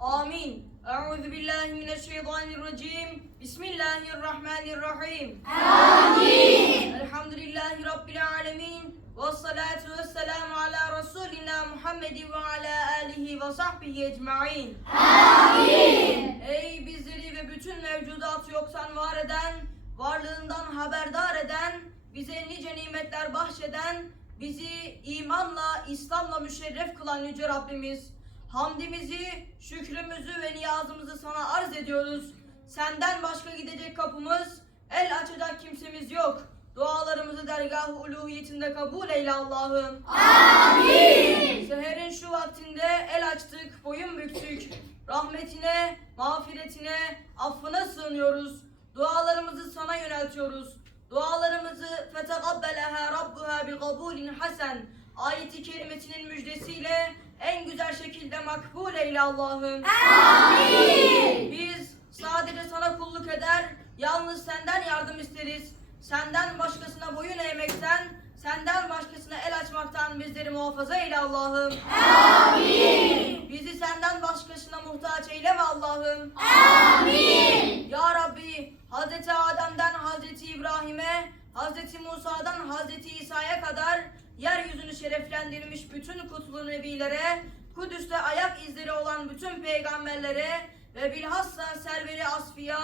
Amin. Euzu billahi mineşşeytanirracim. Bismillahirrahmanirrahim. Amin. Elhamdülillahi Rabbil alemin. Ve salatu ve selamu ala Resulina Muhammedin ve ala alihi ve sahbihi ecmain. Amin. Ey bizleri ve bütün mevcudatı yoksan var eden, varlığından haberdar eden, bize nice nimetler bahşeden, bizi imanla, İslam'la müşerref kılan Yüce Rabbimiz, hamdimizi, şükrümüzü ve niyazımızı sana arz ediyoruz. Senden başka gidecek kapımız, el açacak kimsemiz yok. Dualarımızı dergah-ı uluhiyetinde kabul eyle Allah'ım. Amin. Seherin şu vaktinde el açtık, boyun büktük. Rahmetine, mağfiretine, affına sığınıyoruz. Dualarımızı sana yöneltiyoruz. Dualarımızı fetekabbeleha rabbuha bi kabulin hasen. Ayeti kerimesinin müjdesiyle en güzel şekilde makbul eyle Allah'ım. Amin. Biz sadece sana kulluk eder, yalnız senden yardım isteriz. Senden başkasına boyun eğmekten, senden başkasına el açmaktan bizleri muhafaza eyle Allah'ım. Amin. Bizi senden başkasına muhtaç eyleme Allah'ım. Amin. Ya Rabbi, Hazreti Adem'den Hazreti İbrahim'e, Hazreti Musa'dan Hazreti İsa'ya kadar yeryüzünü şereflendirmiş bütün kutlu nebilere, Kudüs'te ayak izleri olan bütün peygamberlere ve bilhassa serveri asfiya,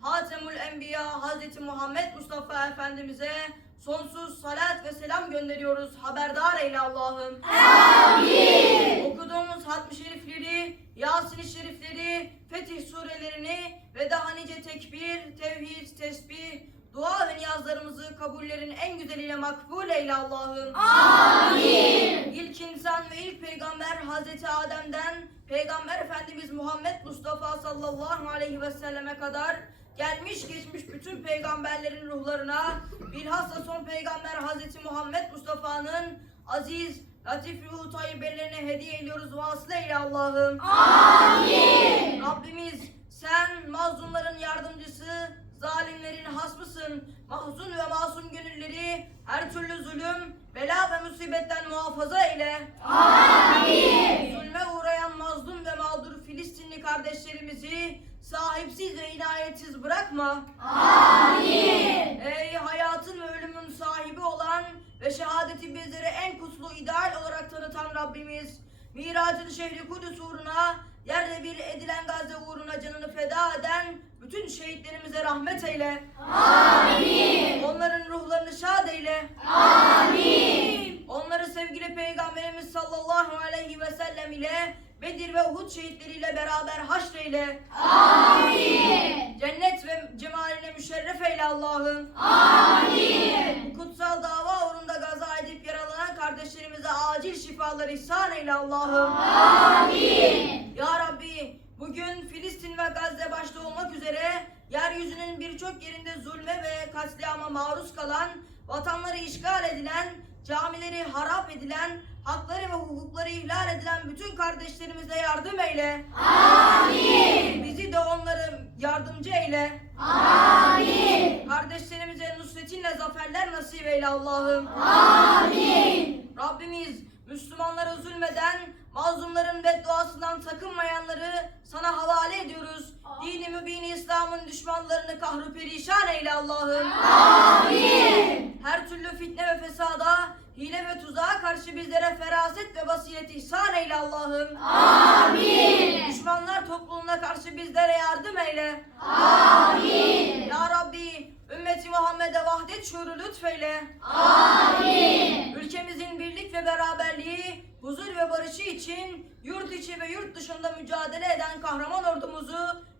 Hatemül Enbiya Hazreti Muhammed Mustafa Efendimiz'e sonsuz salat ve selam gönderiyoruz. Haberdar eyle Allah'ım. Amin. Okuduğumuz hatmi şerifleri, Yasin-i şerifleri, Fetih surelerini ve daha nice tekbir, tevhid, tesbih, dua ve niyazlarımızı kabullerin en güzeliyle makbul eyle Allah'ım. Amin. İlk insan ve ilk peygamber Hazreti Adem'den Peygamber Efendimiz Muhammed Mustafa sallallahu aleyhi ve selleme kadar gelmiş geçmiş bütün peygamberlerin ruhlarına bilhassa son peygamber Hazreti Muhammed Mustafa'nın aziz, latif ruhu tayyibelerine hediye ediyoruz vasıl eyle Allah'ım. Amin. Rabbimiz sen mazlumların yardımcısı, zalimlerin hasmısın. Mahzun ve masum gönülleri her türlü zulüm, bela ve musibetten muhafaza eyle. Amin. Zulme uğrayan mazlum ve mağdur Filistinli kardeşlerimizi sahipsiz ve inayetsiz bırakma. Amin. Ey hayatın ve ölümün sahibi olan ve şehadeti bizlere en kutlu ideal olarak tanıtan Rabbimiz, Miracın şehri Kudüs uğruna, yerde bir edilen Gazze uğruna canını feda eden bütün şehitlerimize rahmet eyle. Amin. Onların ruhlarını şad eyle. Amin. Onları sevgili Peygamberimiz sallallahu aleyhi ve sellem ile Bedir ve Uhud şehitleriyle beraber haşreyle. Amin. Cennet ve cemaline müşerref eyle Allah'ım. Amin. Bu kutsal dava uğrunda gaza edip yaralanan kardeşlerimize acil şifalar ihsan eyle Allah'ım. Amin. Ya Rabbi bugün Filistin ve Gazze başta olmak üzere yeryüzünün birçok yerinde zulme ve katliama maruz kalan, vatanları işgal edilen, camileri harap edilen, hakları ve hukukları ihlal edilen bütün kardeşlerimize yardım eyle. Amin. Bizi de onları yardımcı eyle. Amin. Kardeşlerimize nusretinle zaferler nasip eyle Allah'ım. Amin. Rabbimiz Müslümanlara zulmeden, mazlumların bedduasından sakınmayanları sana havale ediyoruz. Dini mübini İslam'ın düşmanlarını kahru perişan eyle Allah'ım. Amin. Her türlü fitne ve fesada, hile ve tuzağa karşı bizlere feraset ve basiret ihsan eyle Allah'ım. Amin. Düşmanlar topluluğuna karşı bizlere yardım eyle. Amin. Ya Rabbi, ümmeti Muhammed'e vahdet şuuru lütfeyle. Amin. Ülkemizin birlik ve beraberliği, huzur ve barışı için yurt içi ve yurt dışında mücadele eden kahraman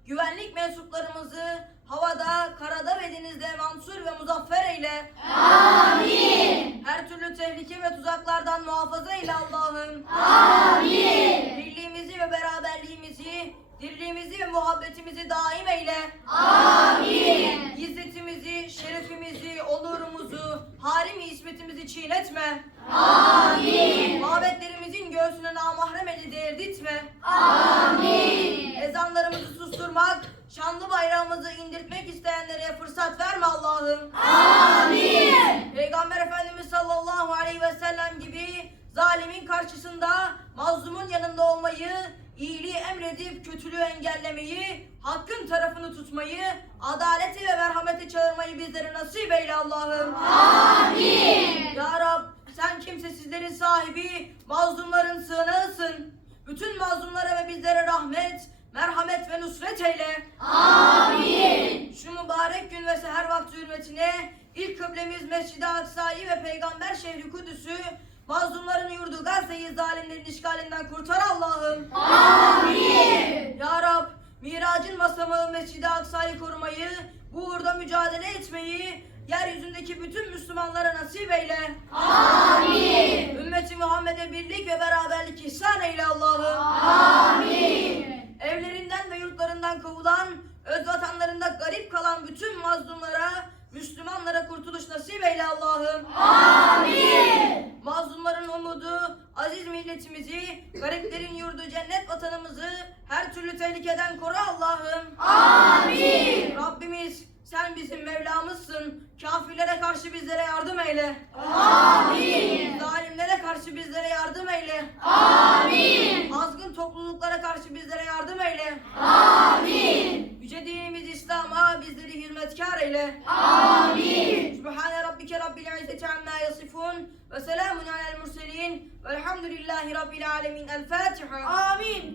güvenlik mensuplarımızı havada, karada ve denizde mansur ve muzaffer eyle. Amin. Her türlü tehlike ve tuzaklardan muhafaza eyle Allah'ım. Amin. Birliğimizi ve beraberliğimizi, dirliğimizi ve muhabbetimizi daim eyle. Amin. İzzetimizi, şerefimizi, onurumuzu, harimi ismetimizi çiğnetme. Amin. İndirtmek isteyenlere fırsat verme Allah'ım. Amin. Peygamber Efendimiz sallallahu aleyhi ve sellem gibi zalimin karşısında mazlumun yanında olmayı, iyiliği emredip kötülüğü engellemeyi, hakkın tarafını tutmayı, adaleti ve merhameti çağırmayı bizlere nasip eyle Allah'ım. Amin. Ya Rab sen kimsesizlerin sahibi, mazlumların sığınağısın. Bütün mazlumlara ve bizlere rahmet, merhamet ve nusret eyle. Amin. Şu mübarek gün ve seher vakti hürmetine ilk kıblemiz Mescid-i Aksa'yı ve Peygamber şehri Kudüs'ü mazlumların yurdu Gazze'yi zalimlerin işgalinden kurtar Allah'ım. Amin. Ya Rab miracın basamağı Mescid-i Aksa'yı korumayı, bu uğurda mücadele etmeyi, yeryüzündeki bütün Müslümanlara nasip eyle. Amin. Ümmeti Muhammed'e birlik ve beraberlik ihsan eyle Allah'ım. Amin. Evlerinden ve yurtlarından kovulan, öz vatanlarında garip kalan bütün mazlumlara, Müslümanlara kurtuluş nasip eyle Allah'ım. Amin. Mazlumların umudu, aziz milletimizi, gariplerin yurdu cennet vatanımızı her türlü tehlikeden koru Allah'ım. Amin. Rabbimiz sen bizim Mevlamızsın. Kafirlere karşı bizlere yardım eyle. Amin. Zalimlere karşı bizlere yardım eyle. Amin. Azgın topluluklara karşı bizlere yardım eyle. Amin. Bizleri hizmetkar eyle. Amin. Sübhane Rabbike Rabbil İzzeti Amma yasifun ve selamun alel murselin velhamdülillahi Rabbil alemin. El Fatiha. Amin.